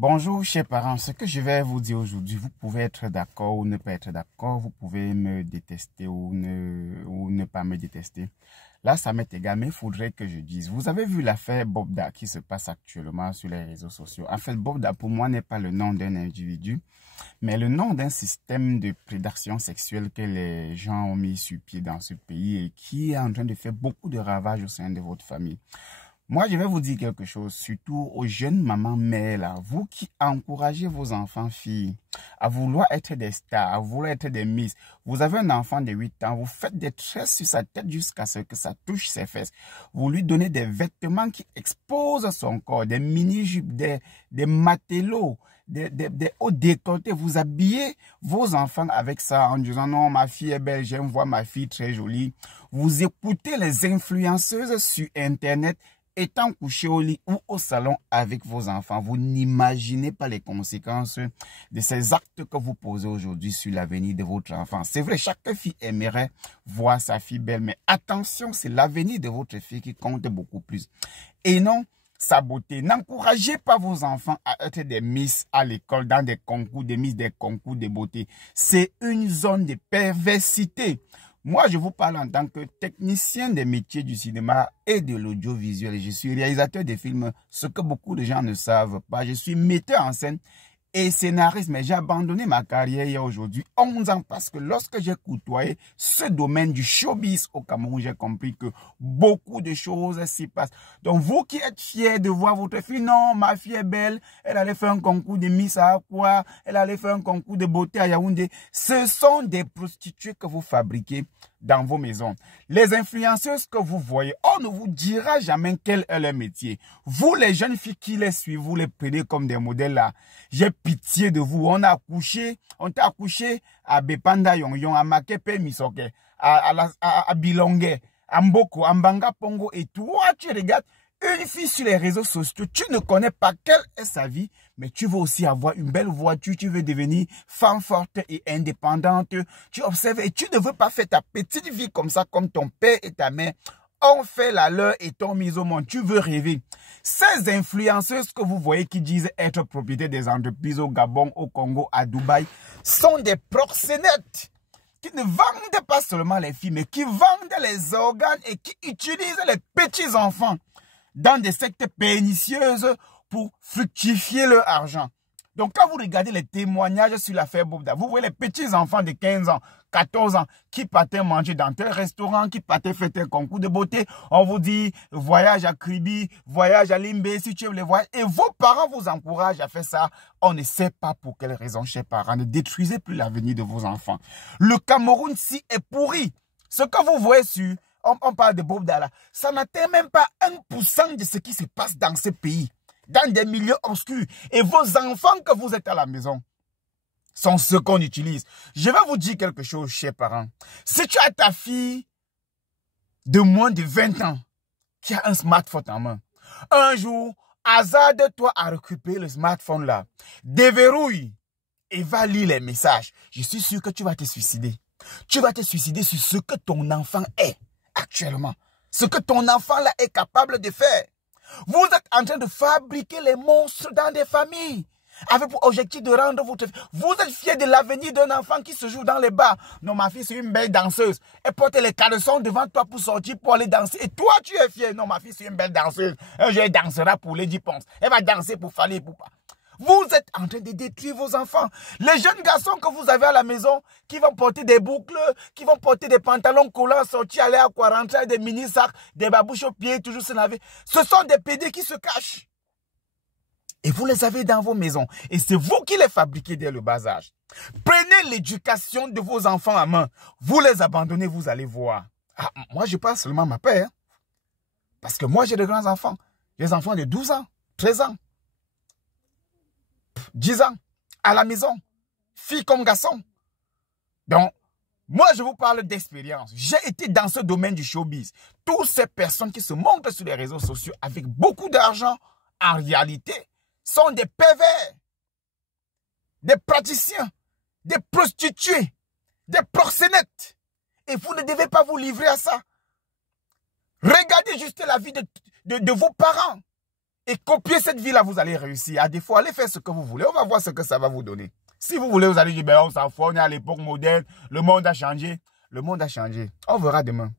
Bonjour chers parents, ce que je vais vous dire aujourd'hui, vous pouvez être d'accord ou ne pas être d'accord, vous pouvez me détester ou ne pas me détester. Là, ça m'est égal, mais il faudrait que je dise. Vous avez vu l'affaire Bobda qui se passe actuellement sur les réseaux sociaux. En fait, Bobda, pour moi, n'est pas le nom d'un individu, mais le nom d'un système de prédation sexuelle que les gens ont mis sur pied dans ce pays et qui est en train de faire beaucoup de ravages au sein de votre famille. Moi, je vais vous dire quelque chose, surtout aux jeunes mamans mères, là, vous qui encouragez vos enfants filles à vouloir être des stars, à vouloir être des miss. Vous avez un enfant de 8 ans, vous faites des tresses sur sa tête jusqu'à ce que ça touche ses fesses. Vous lui donnez des vêtements qui exposent son corps, des mini-jupes, des matelots, des hauts décolletés. Vous habillez vos enfants avec ça en disant non, ma fille est belle, j'aime voir ma fille très jolie. Vous écoutez les influenceuses sur Internet étant couché au lit ou au salon avec vos enfants. Vous n'imaginez pas les conséquences de ces actes que vous posez aujourd'hui sur l'avenir de votre enfant. C'est vrai, chaque fille aimerait voir sa fille belle, mais attention, c'est l'avenir de votre fille qui compte beaucoup plus. Et non sa beauté. N'encouragez pas vos enfants à être des miss à l'école, dans des concours, des miss, des concours de beauté. C'est une zone de perversité. Moi, je vous parle en tant que technicien des métiers du cinéma et de l'audiovisuel. Je suis réalisateur de films, ce que beaucoup de gens ne savent pas. Je suis metteur en scène et scénariste, mais j'ai abandonné ma carrière il y a aujourd'hui 11 ans parce que lorsque j'ai côtoyé ce domaine du showbiz au Cameroun, j'ai compris que beaucoup de choses s'y passent. Donc, vous qui êtes fiers de voir votre fille, non, ma fille est belle, elle allait faire un concours de Miss à Aqua, elle allait faire un concours de beauté à Yaoundé. Ce sont des prostituées que vous fabriquez dans vos maisons. Les influenceuses que vous voyez, on ne vous dira jamais quel est leur métier. Vous, les jeunes filles qui les suivent, vous les prenez comme des modèles là. J'ai pitié de vous. On t'a accouché à Bepanda Yong, à Makepe Misoke, à Bilongue, à Mboko, à Mbanga Pongo, et toi, tu regardes une fille sur les réseaux sociaux, tu ne connais pas quelle est sa vie, mais tu veux aussi avoir une belle voiture, tu veux devenir femme forte et indépendante, tu observes et tu ne veux pas faire ta petite vie comme ça, comme ton père et ta mère ont fait la leur et t'ont mis au monde. Tu veux rêver. Ces influenceuses que vous voyez qui disent être propriétaires des entreprises au Gabon, au Congo, à Dubaï, sont des proxénètes qui ne vendent pas seulement les filles, mais qui vendent les organes et qui utilisent les petits enfants dans des sectes pernicieuses pour fructifier leur argent. Donc, quand vous regardez les témoignages sur l'affaire Bobda, vous voyez les petits enfants de 15 ans, 14 ans, qui partaient manger dans tel restaurant, qui partaient faire tel concours de beauté. On vous dit, voyage à Kribi, voyage à Limbe, si tu veux les voir. Et vos parents vous encouragent à faire ça. On ne sait pas pour quelles raisons, chers parents. Ne détruisez plus l'avenir de vos enfants. Le Cameroun, si, est pourri. Ce que vous voyez sur... On parle de Bobda là. Ça n'atteint même pas 1% de ce qui se passe dans ce pays. Dans des milieux obscurs. Et vos enfants que vous êtes à la maison sont ceux qu'on utilise. Je vais vous dire quelque chose, chers parents. Si tu as ta fille de moins de 20 ans qui a un smartphone en main, un jour, hasarde-toi à récupérer le smartphone là, déverrouille et va lire les messages. Je suis sûr que tu vas te suicider. Tu vas te suicider sur ce que ton enfant est actuellement. Ce que ton enfant là est capable de faire. Vous êtes en train de fabriquer les monstres dans des familles. Avec pour objectif de rendre votre... Vous êtes fiers de l'avenir d'un enfant qui se joue dans les bars. Non, ma fille, c'est une belle danseuse. Elle porte les caleçons devant toi pour sortir, pour aller danser. Et toi, tu es fier. Non, ma fille, c'est une belle danseuse. Un jour, elle dansera pour Lady Ponce. Elle va danser pour Fally Poupa. Vous êtes en train de détruire vos enfants. Les jeunes garçons que vous avez à la maison, qui vont porter des boucles, qui vont porter des pantalons collants, sortir, aller à quoi, rentrer, des mini-sacs, des babouches aux pieds, toujours se laver. Ce sont des pédés qui se cachent. Et vous les avez dans vos maisons. Et c'est vous qui les fabriquez dès le bas âge. Prenez l'éducation de vos enfants en main. Vous les abandonnez, vous allez voir. Ah, moi, je parle seulement à ma père. Hein. Parce que moi, j'ai de grands enfants. J'ai des enfants de 12 ans, 13 ans. 10 ans, à la maison, filles comme garçons. Donc, moi, je vous parle d'expérience. J'ai été dans ce domaine du showbiz. Toutes ces personnes qui se montrent sur les réseaux sociaux avec beaucoup d'argent, en réalité, sont des pervers, des praticiens, des prostituées, des proxénètes. Et vous ne devez pas vous livrer à ça. Regardez juste la vie de vos parents. et copier cette vie-là, vous allez réussir. À défaut, allez faire ce que vous voulez. On va voir ce que ça va vous donner. Si vous voulez, vous allez dire, ben, on s'en fout, on est à l'époque moderne, le monde a changé. Le monde a changé. On verra demain.